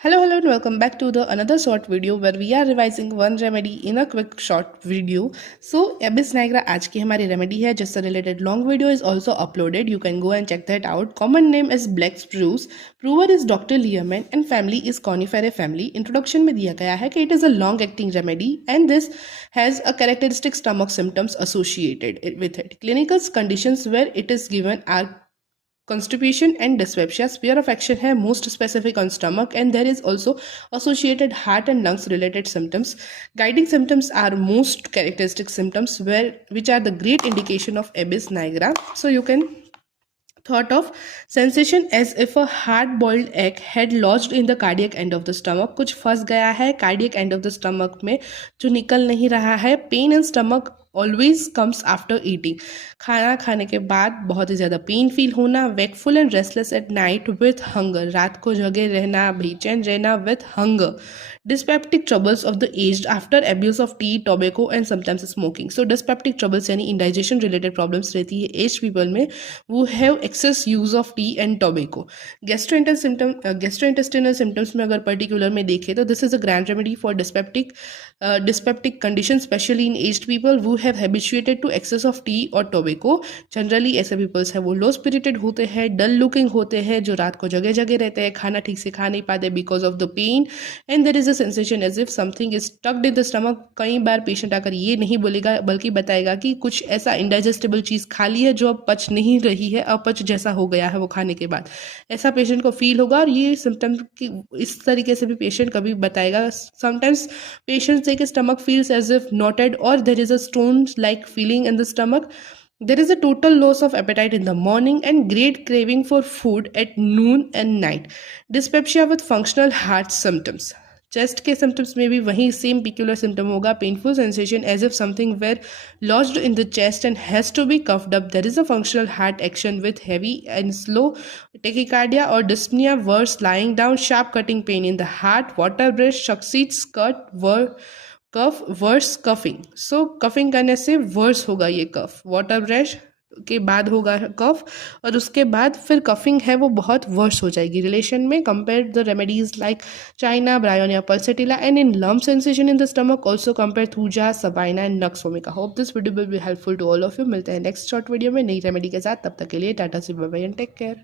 Hello, and welcome back to the another short video where we are revising one remedy in a quick short video. So Abyss nigra आज की हमारी remedy है जिससे related long video is also uploaded. You can go and check that out. Common name is black spruce. Prover is Dr. Learman and family is Coniferae family. Introduction में दिया गया है कि it is a long acting remedy and this has a characteristic stomach symptoms associated with it. Clinical conditions where it is given are constipation and dyspepsia. Sphere of action है most specific on stomach and there is also associated heart and lungs related symptoms. Guiding symptoms are most characteristic symptoms which are the great indication of Abyss nigra. So you can thought of sensation as if a hard boiled egg had lodged in the cardiac end of the stomach. कुछ फंस गया है cardiac end of the stomach में जो निकल नहीं रहा है. Pain in stomach always comes after eating. खाना खाने के बाद बहुत ही ज़्यादा पेन फील होना. Wakeful and restless at night with hunger. रात को जगे रहना, बेचैन रहना with hunger. Dyspeptic troubles of the aged after abuse of tea, tobacco and sometimes smoking. So dyspeptic troubles यानी इंडाइजेशन रिलेटेड प्रॉब्लम्स रहती है एज्ड पीपल में. वो have excess use of tea and tobacco. Gastrointestinal symptoms में अगर पर्टिकुलर में देखें तो this is a grand remedy for dyspeptic condition, especially in aged people who have habituated to excess of tea or tobacco. Generally ऐसे पीपल्स है वो लो स्पिरिटेड होते हैं, डल लुकिंग होते हैं, जो रात को जगह जगह रहते हैं, खाना ठीक से खा नहीं पाते because of the pain and there is a sensation as if something is stucked in the stomach. कई बार पेशेंट आकर ये नहीं बोलेगा बल्कि बताएगा कि कुछ ऐसा इंडाइजेस्टेबल चीज़ खा ली है जो अब पच नहीं रही है, अपच जैसा हो गया है वो खाने के बाद. ऐसा पेशेंट को फील होगा और ये सिम्टम की इस तरीके से भी पेशेंट कभी बताएगा. समटाइम्स पेशेंट say कि stomach feels as if knotted or there is a stone like feeling in the stomach. There is a total loss of appetite in the morning and great craving for food at noon and night. Dyspepsia with functional heart symptoms. Chest के symptoms में भी वही same peculiar symptom होगा. Painful sensation as if something were lodged in the chest and has to be coughed up. There is a functional heart action with heavy and slow tachycardia और dyspnoea, worse lying down, sharp cutting pain in the heart, water breath, succeed skirt, cough, worse coughing. So coughing करने से वर्स होगा ये कफ. Water breath के बाद होगा कफ और उसके बाद फिर कफिंग है वो बहुत वर्स हो जाएगी रिलेशन में compare the remedies like China, Bryonia Pulsatilla and in lump sensation in the stomach also compare Thuja, Sabina and Nux Vomica. Hope this video will be helpful to all of you. मिलते हैं next short video में नई रेमेडी के साथ. तब तक के लिए tata see bye bye and take care.